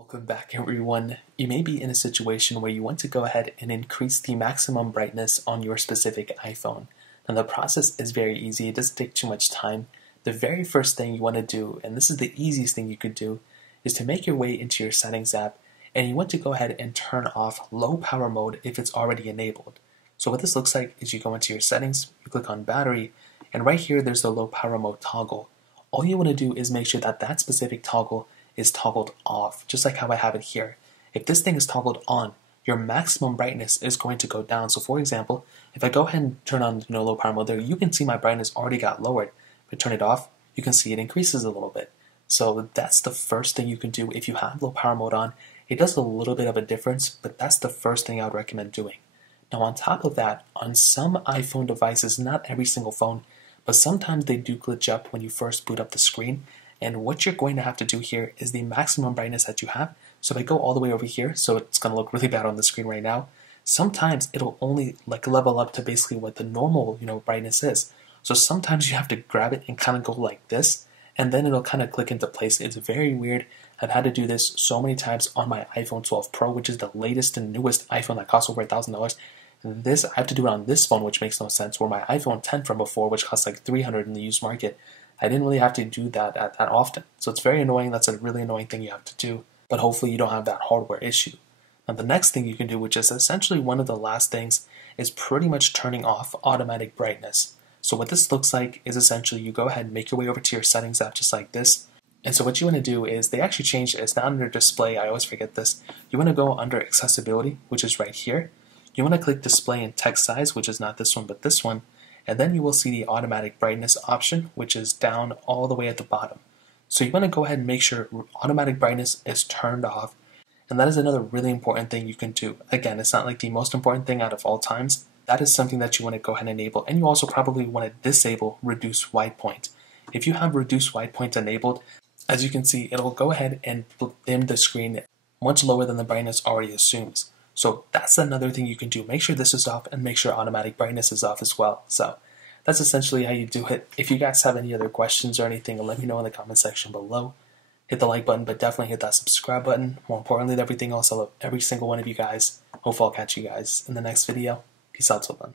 Welcome back everyone. You may be in a situation where you want to go ahead and increase the maximum brightness on your specific iPhone. Now the process is very easy, it doesn't take too much time. The very first thing you want to do, and this is the easiest thing you could do, is to make your way into your settings app and you want to go ahead and turn off low power mode if it's already enabled. So what this looks like is you go into your settings, you click on battery, and right here there's the low power mode toggle. All you want to do is make sure that that specific toggle is toggled off, just like how I have it here. If this thing is toggled on, your maximum brightness is going to go down. So for example, if I go ahead and turn on low power mode there, you can see my brightness already got lowered. If I turn it off, you can see it increases a little bit. So that's the first thing you can do if you have low power mode on. It does a little bit of a difference, but that's the first thing I would recommend doing. Now on top of that, on some iPhone devices, not every single phone, but sometimes they do glitch up when you first boot up the screen. And what you're going to have to do here is the maximum brightness that you have. So if I go all the way over here, so it's going to look really bad on the screen right now, sometimes it'll only level up to basically what the normal brightness is. So sometimes you have to grab it and kind of go like this, and then it'll kind of click into place. It's very weird. I've had to do this so many times on my iPhone 12 Pro, which is the latest and newest iPhone that costs over $1,000. This I have to do it on this phone, which makes no sense, where my iPhone 10 from before, which costs like $300 in the used market, I didn't really have to do that that often. So it's very annoying. That's a really annoying thing you have to do. But hopefully you don't have that hardware issue. Now the next thing you can do, which is essentially one of the last things, is pretty much turning off automatic brightness. So what this looks like is essentially you go ahead and make your way over to your settings app just like this. And so what you want to do is they actually changed it. It's not under display. I always forget this. You want to go under accessibility, which is right here. You want to click display and text size, which is not this one, but this one. And then you will see the automatic brightness option, which is down all the way at the bottom. So you want to go ahead and make sure automatic brightness is turned off. And that is another really important thing you can do. Again, it's not like the most important thing out of all times. That is something that you want to go ahead and enable. And you also probably want to disable reduce white point. If you have reduce white point enabled, as you can see, it'll go ahead and dim the screen much lower than the brightness already assumes. So that's another thing you can do. Make sure this is off and make sure automatic brightness is off as well. So that's essentially how you do it. If you guys have any other questions or anything, let me know in the comment section below. Hit the like button, but definitely hit that subscribe button. More importantly than everything else, I love every single one of you guys. Hopefully I'll catch you guys in the next video. Peace out till then.